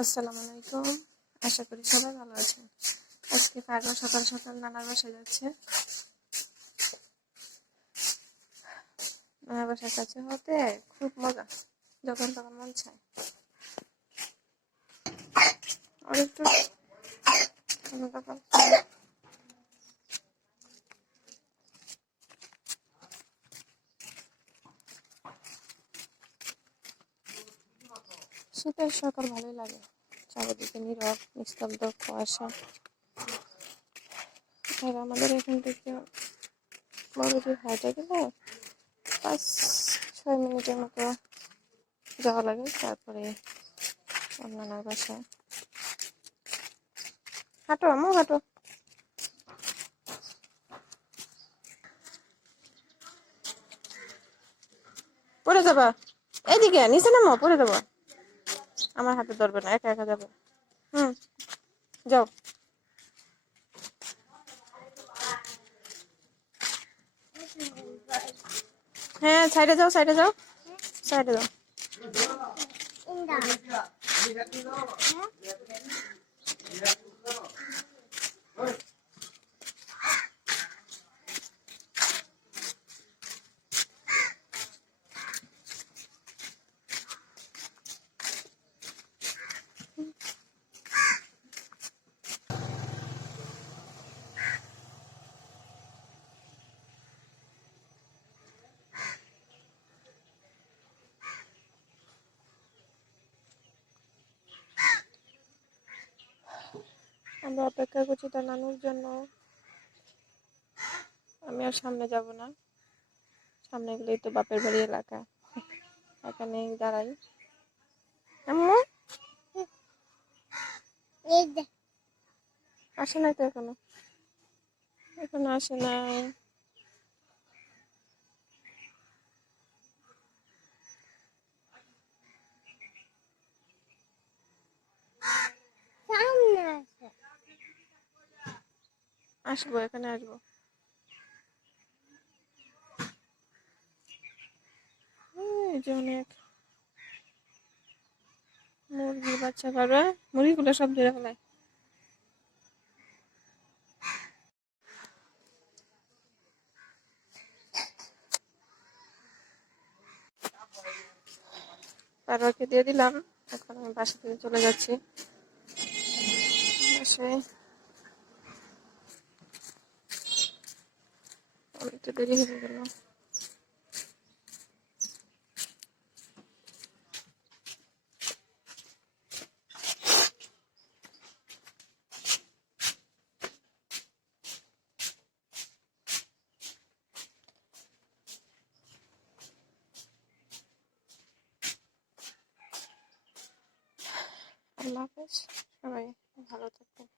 আসসালামু আলাইকুম। আশা করি সবাই ভালো আছেন। আজকে পারবা সকাল সকাল নানার বাসায় যাচ্ছে। নানার বাসার কাছে হতে খুব মজা, যখন তখন মন চায়। আর একটু শীতের সকাল ভালোই লাগে, চারিদিকে নীরব নিস্তব্ধ কুয়াশা। আর আমাদের এখান থেকে বড়দের হাইটে গেলে 5-6 মিনিটের মতো যাওয়া লাগে, তারপরে অন্যান্য বাসায়। হাঁটো আম্মু হাঁটো। পড়ে যাবা, এইদিকে নিচে নামো, পড়ে যাবো। আমার হাতে ধরবে না, একা একা যাবে। যাও। হ্যাঁ, সাইডে যাও, সাইডে যাও, সাইডে যাও। আমরা অপেক্ষা করছি তার নানুর জন্য। আমি আর সামনে যাব না, সামনে গেলেই তো বাপের বাড়ি এলাকা, এখানে দাঁড়াই। আম্মু আসে নাই তো এখনো, এখনো আসে নাই। আসবো, এখানে আসবো। এই যে অনেক মুরগির বাচ্চা পারবে, মুরগিগুলো সব ধরে ফেলায়। পারবাকে দিয়ে দিলাম, এখন আমি বাসা থেকে চলে যাচ্ছি। বাসায় অনেকটা দেরি হয়ে গেল। আল্লাহ হাফেজ, সবাই ভালো থাকবেন।